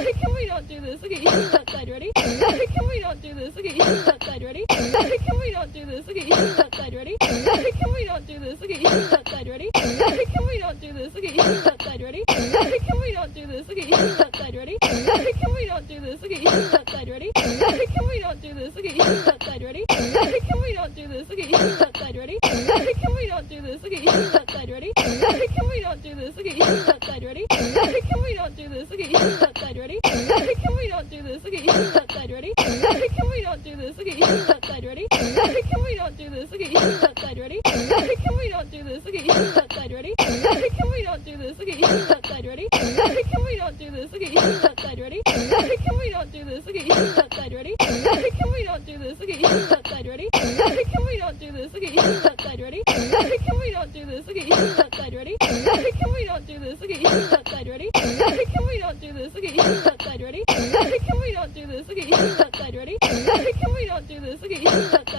Can we not do this? Okay, outside, ready? Can we not do this? Okay, outside, ready? Can we not do this? Okay, outside, ready? Can we not do this? Okay, outside, ready? Can we not do this? Okay, outside, ready? Can we not do this? Okay, outside, ready? Can we not do this? Okay, outside, ready? Can we not do this? Okay, outside, ready? Can we not do this? Okay, outside, ready? Can we not do this? Okay, outside, ready? Can we not do this? Okay, outside, ready? Can we not do this? Okay, outside, ready? Can we not do this? Okay, outside, ready? Can we not do this? Okay, outside, ready? Can we not do this? Okay, outside, ready? Can we not do this? Okay, outside, ready? Can we not do this? Okay, outside, ready? Can we not do this? Okay, outside, ready? Can we not do this? Okay, outside, ready? Can we not do this? Okay, outside, ready? Can we not do this? Okay, outside, ready? Can we not do this? Okay, outside, ready? Can we not do this? Okay, outside, ready? Can we not do this? Okay, outside, ready? Can we not do this? Okay, outside, ready? Can we not do this? Okay, outside,